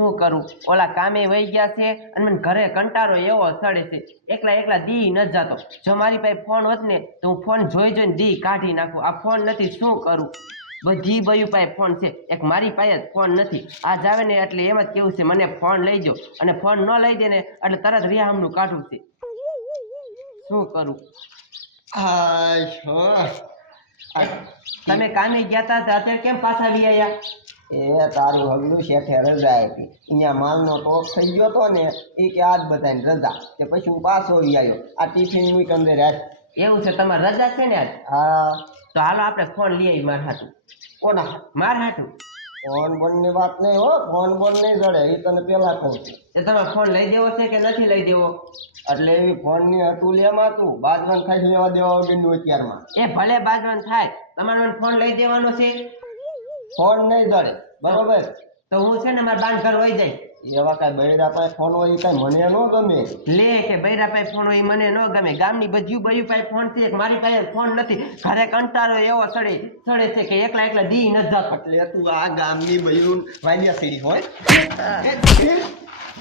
શું કરું? ઓલા કામે વહી ગયા છે અને મને ઘરે કંટાળો એવો સડે છે. એકલા એકલા દી ન જાતો. જો મારી પાસે ફોન હોત ને તો હું ફોન જોઈ જોઈને દી કાઢી નાખું. આ ફોન નથી શું કરું? બધી બયું પાસે ફોન છે. એક મારી પાસે જ ફોન નથી. આ જાવે ને એટલે એમ જ કેવું છે મને ફોન લઈ જાઓ અને ફોન ન લઈ દે ને એટલે તરત રિહામનું કાઢું છે. શું કરું. તમે કામે ગયા હતા અત્યારે કેમ પાછા આવી આયા? એ તારું હગલું શેઠે રજા આપી અહીંયા માલનો ટોપ થઈ ગયો હતો ને એ કે આજ બધાને રજા. કે પછી હું પાછો આવી આવ્યો. આ ટિફિન મૂક અંદર રાખ. એવું છે તમારે રજા છે ને આજ? હા. તો હાલો આપણે ફોન લઈ આવી માર હાટું. કોના? માર હાટું? ફોન બોનની વાત નહીં હો ફોન બોન નહીં જડે એ તને પેલા કહું એ તમે ફોન લઈ દેવો છે કે નથી લઈ દેવો? એટલે એવી ફોનની હતું લેમાં તું. બાજવાન ખાઈ લેવા દેવા વગરનું અત્યારમાં. એ ભલે બાજવાન થાય તમારે મને ફોન લઈ દેવાનો છે? ફોન નહીં ધરે. બરોબર? તો હું છે ને મારા બાન ઘર વહી જાય. એવા કાંઈ બૈરા પાસે ફોન હોય એ કાંઈ મને ન ગમે. લે કે બૈરા પાસે ફોન હોય મને ન ગમે. ગામની બધ્યું બયું પાસે ફોન છે મારી પાસે ફોન નથી. ઘરે કંટાળો એવો સડે સડે છે કે એકલા એકલા દી ન જા એટલે તું આ ગામની બૈરું વાદ્યા સીડી હોય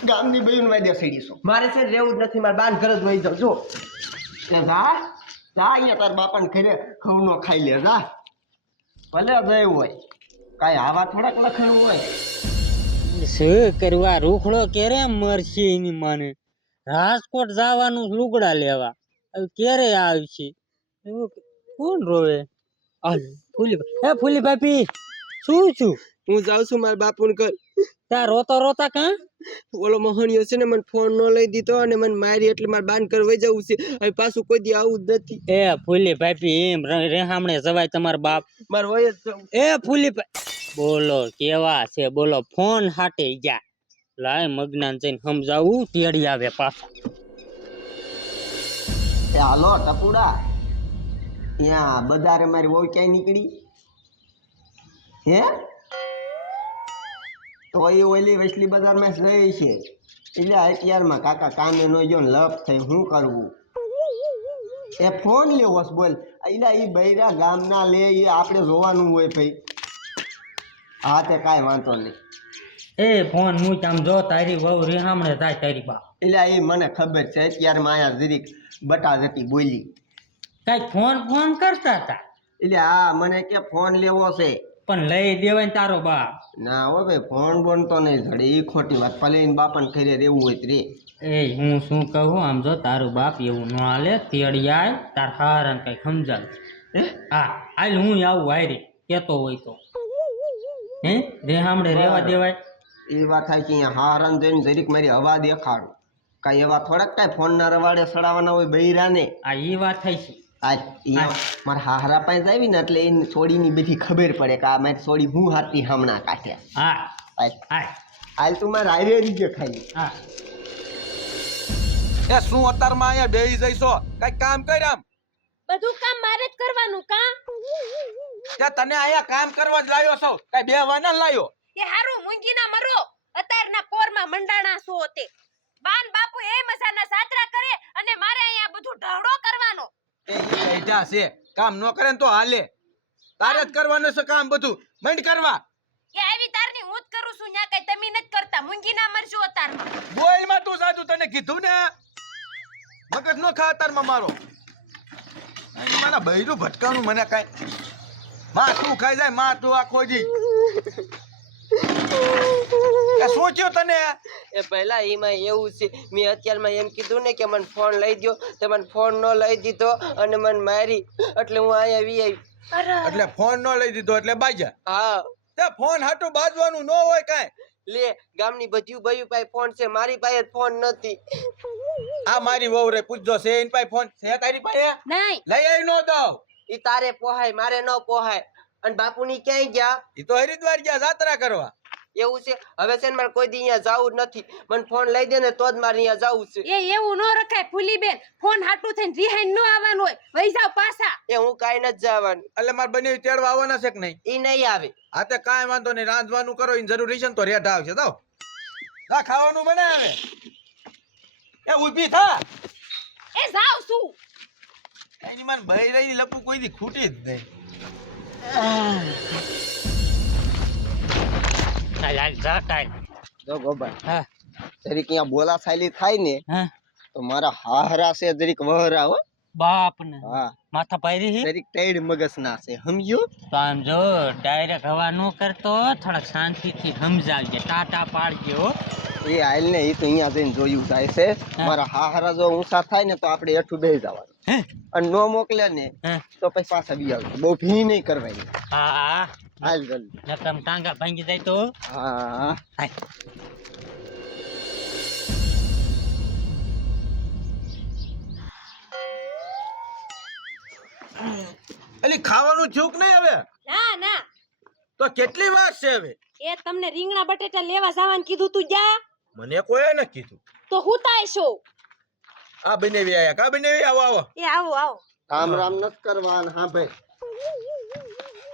ગામની બૈરું વાદ્યા સીડી છો મારે છે રહેવું જ નથી મારા બાન ઘર જ વહી જાઉં. જો. જા જા અહીંયા તાર બાપાને ઘરે ખવનો ખાઈ લે જા. ભલે જયું હોય. કાંઈ આવા થોડાક લખેલું હોય? શું કરવા રૂખડો કેરે મરશે એની માને? રાજકોટ જવાનું લુગડા લેવા. ક્યારે આવશે? એવું કોણ રોવે? ફૂલી હે ફૂલી બાપી શું છું? હું જાઉં છું મારા બાપુને ઘર. ત્યાં રોતા રોતા કાં? ઓલો મોહનીયો છે ને મને ફોન ન લઈ દીધો અને મને મારી એટલે મારે બાન કરવા જવું છે. હવે પાછું કોઈ દી આવું જ નથી. એ ફૂલી ભાઈ એમ ર- રેહામણે જવાય તમારા બાપ. મારે એ ફૂલી ભાઈ બોલો, કેવા છે? બોલો, ફોન હાટે ગયા. લાય મગનાન જઈને સમજાવું, તેડી આવે પાછા. હાલો, ટપુડા. ત્યાં બધારે મારી વહુ ક્યાંય નીકળી? હે? તો એ ઓલી વસલી બજારમાં ગઈ છે. એટલે અત્યારમાં કાકા કામે નો જો લપ થઈ શું કરવું? એ ફોન લેવો બોલ. એટલે એ બૈરા ગામના લે એ આપણે જોવાનું હોય ભાઈ. હા તે કાંઈ વાંધો નહીં. એ ફોન હું આમ જો તારી વહુ રેહામણે થાય તારી બાપ એટલે એ મને ખબર છે ત્યારે માયા જરીક બટા જતી બોલી કઈ ફોન ફોન કરતા હતા? એટલે હા મને કે ફોન લેવો છે. પણ લઈ દેવાય તારો બાપ ના હો ભાઈ ફોન બોન તો નહીં જડે એ ખોટી વાત. ભલે એને બાપાને ઘરે રહેવું હોય રે. એ હું શું કહું આમ જો તારું બાપ એવું ન હાલે તેડિયાય તાર હારણ કઈ સમજાવ હે? હા હાલ હું આવું હારી કેતો હોય તો. હે? રે હામડે રેવા દેવાય. એ વાત થાય કે અહીંયા હારણ જઈને જરીક મારી હવા દેખાડું. કાંઈ એવા થોડાક કાંઈ ફોનના રવાડે સડાવવાના હોય બૈરાને આ એ વાત થાય છે. આ અહીંયા મારા હારા પાસે આવી ને એટલે એની છોડીની બધી ખબર પડે કે આ મારી સોડી હું હાથી હમણાં કાઢ્યા હા. હાલ. હા. હાલ તું મારે હારે રીજે ખાઈ હા. એ શું અતારમાં અહીંયા બેહી જઈશો? કઈ કામ કર આમ. બધું કામ મારે જ કરવાનું કા? ત્યાં તને અહીંયા કામ કરવા જ લાવ્યો છો? કઈ બે વાના લાવ્યો એ હારું મૂંગીના મરો. અત્યારના પોરમાં મંડાણા છો તે બાન બાપુ એ મસાના સાતરા કરે અને મારે અહીંયા બધું ઢળો કરવાનો. એ બેઠા છે. કામ ન કરે તો હાલે. તારે જ કરવાનું છે કામ બધું. મંડ કરવા. કે આવી તારની હું જ કરું છું ન્યા કઈ તમે નથી કરતા. મૂંગીના મરજો અત્યારમાં. બોલમાં તું સાધુ તને કીધું ને? મગજ નો ખા અત્યારમાં મારો. મારા બૈરું ભટકાનું મને કાંઈ માં તું ખાઈ જાય માથું આખો જી શું થયું તને? એ પહેલા એમાં એવું છે મેં અત્યારમાં એમ કીધું ને કે મને ફોન લઈ દો તે મને ફોન ન લઈ દીધો અને મને મારી. એટલે હું અહીંયા આવી એટલે ફોન ન લઈ દીધો એટલે બાજા હા. તે ફોન હાટું બાજવાનું ન હોય કાંઈ. લે ગામની બધી ભાઈ પાસે ફોન છે મારી પાસે ફોન નથી. આ મારી વહુ રે પૂછજો છે એની પાસે ફોન છે તારી પાસે? નહીં. લઈ આવી નો દઉં. ઈ તારે પોહાય મારે ન પોહાય. અને બાપુની ક્યાંય ગયા? એ તો હરિદ્વાર ગયા જાત્રા કરવા. એવું છે? હવે છે ને મારે કોઈ દી અહીંયા જવું નથી. મને ફોન લઈ દે ને તો જ મારે અહીંયા જવું છે. એ એવું ન રખાય ફૂલી બેન ફોન હાટું થઈને રિહાઈ ન આવવાનું હોય. વહી જાવ પાછા. એ હું કાંઈ નથી જવાનું. એટલે મારે બને તેડવા આવવાના છે કે નહીં? ઈ નહીં આવે. હા તે કાંઈ વાંધો નહીં રાંધવાનું કરો ઈ જરૂરી છે ને તો રેઠ આવશે તો ખાવાનું ખાવાનું બનાવે. એ ઊભી થા. એ જાવ શું એની માન બહી રહી લપુ કોઈ દી ખૂટી જ નહીં. જા ગોબર હા. જરીક અહીંયા બોલા સાયલી થાય ને તો મારા હાહરા છે જરીક વહરા હો. બાપ ને હા. માથા પાયરી હી? જરીક ટેડ મગજ ના છે સમજ્યો તો આમ જો ડાયરેક્ટ હવા નો કરતો થોડાક શાંતિથી સમજાવજે ટાટા પાડજે હો. એ હાલ ને એ તો અહીંયા જઈને જોયું જાય છે. મારા હાહરા જો ઊંચા થાય ને તો આપણે એઠું બેસી જવાનું. અને નો મોકલે ને તો પછી પાછા બી આવજો બહુ ભીની નહીં કરવાની. હા. હા હાલ નકમ ટાંગા ભાંગી જાય તો? હા. એટલે ખાવાનું થયું કે નહીં હવે? ના ના. તો કેટલી વાર છે હવે? એ તમને રીંગણા બટેટા લેવા જવાનું કીધું તું જા. મને કોઈ ન કીધું. તો હું તાય છો? આ બનેવી આયા. કા બનેવી આવો આવો. એ આવો આવો. રામ રામ નસ કરવાન. હા ભાઈ.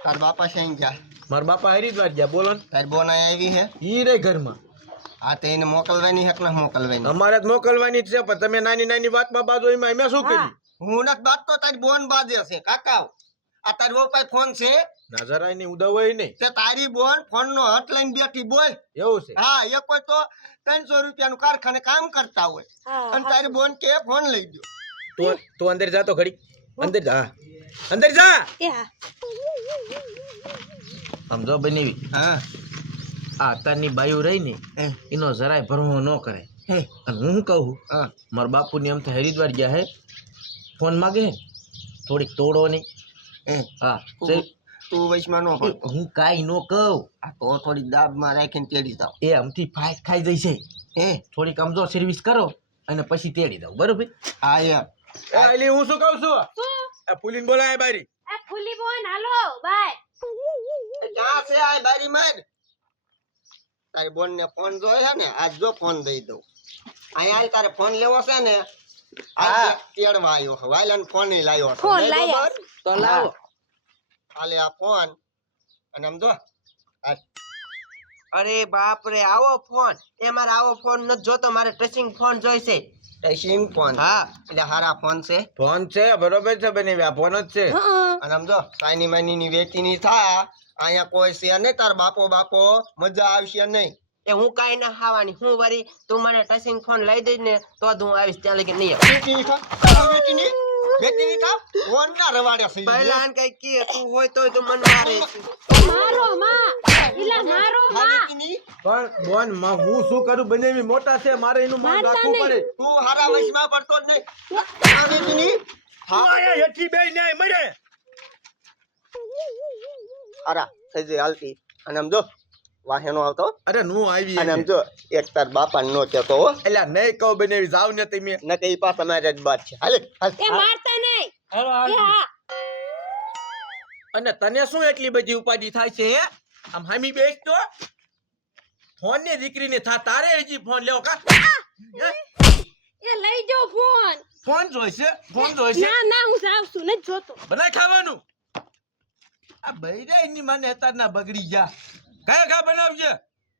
તાર બાપા છે ગયા? મારા બાપા હરિદ્વાર ગયા. બોલો ને. તારી બોન આવી હે? ઈ રે ઘરમાં. આ તે એને મોકલવાની હક ના મોકલવાની? અમારે જ મોકલવાની જ છે પણ તમે નાની નાની વાતમાં બાજુ એમાં. અમે શું કર્યું? હું નથી બાત તો તારી બોન બાજે છે. કાકા આ તારી બહુ પાસે ફોન છે? નજરાયની ઉદાવાય નહીં તે તારી બોન ફોન નો હટ લઈને બેઠી બોલ. એવું છે? હા એ કોઈ તો ત્રણસો રૂપિયા નું કારખાને કામ કરતા હોય. અને તારી બોન કે ફોન લઈ દો તું તું અંદર જા તો ઘડી અંદર જા અંદર જા! સમજો બની બનેવી હા. આ અત્યારની બાયુ રહી ને એનો જરાય ભરવો ન કરે. હે, અને હું શું કહું? હા. મારા બાપુની એમ તો હરિદ્વાર ગયા હે. ફોન માગે થોડીક તોડો નહીં હે. હા તું તું વચમાં ન હું કાંઈ ન કહું. આ તો થોડી દાબમાં રાખીને તેડી જાવ એ આમથી ફાઇટ ખાઈ જશે હે? થોડીક આમ જો સર્વિસ કરો અને પછી તેડી દઉં. બરોબર? હા એમ એટલે હું શું કહું છું? આ પુલીન બોલાય બારી. આ ફૂલી બોન હાલો બાય. ક્યાં છે આ બારી માર? તારી બોન ને ફોન જોયે છે ને? આજ જો ફોન દઈ દઉં. અહીંયા આય તારે ફોન લેવો છે ને? આ તેડવા આવ્યો વાયલન ફોન લાવ્યો ફોન? તો લાવો. ખાલી આ ફોન અને આમ જો. અરે બાપ રે આવો ફોન. એ મારે આવો ફોન નથી જોતો મારે ટચિંગ ફોન જોઈશે. Touching phone? હા. એટલે હારા ફોન છે? ફોન છે બરોબર છે બની આ ફોન જ છે. અને આમ જો સાઈની માની ની વેચી ની થા અહીંયા કોઈ છે નહીં તાર બાપો બાપો મજા આવશે નહીં. એ હું કાઈ ના ખાવાની હું વરી તું મને ટચિંગ ફોન લઈ દઈશ ને તો જ હું આવીશ ત્યાં લગી નહીં આવું. વેચી ની થા તારી વેચી ની વેચી ની થા ફોન ના રવાડે છે પહેલા કઈ કે તું હોય તોય તું મને મારે મારો માં. ઇલા મારો માં. પણ બોનમાં હું શું કરું? બનેવી મોટા છે મારે એનું માન રાખવું પડે. તું હારા વયસમાં પડતો જ નહીં. આ વેચી ની તું હેઠી બેય ને મરે હારા થઈ જાય હાલતી. અને આમ જો. વાહેનો આવતો અરે નું આવી અને સમજો એક તાર બાપા નો કેતો હો. એટલે નહીં કહો બને જાવ ને તમે ન કે ઈ પાછા મારે જ બાત છે. હાલે એ મારતા નહીં. હાલો અને તને શું એટલી બધી ઉપાધિ થાય છે આમ હામી બેસ તો. ફોનની દીકરીને થા તારે હજી ફોન લેવો કા? એ લઈ જો ફોન. ફોન જોઈશે ફોન જોઈશે. ના ના હું જાઉં છું નથી જોતો. બનાય ખાવાનું. આ બૈરા એની માને અત્યારના બગડી ગયા. કયા કયા બનાવજે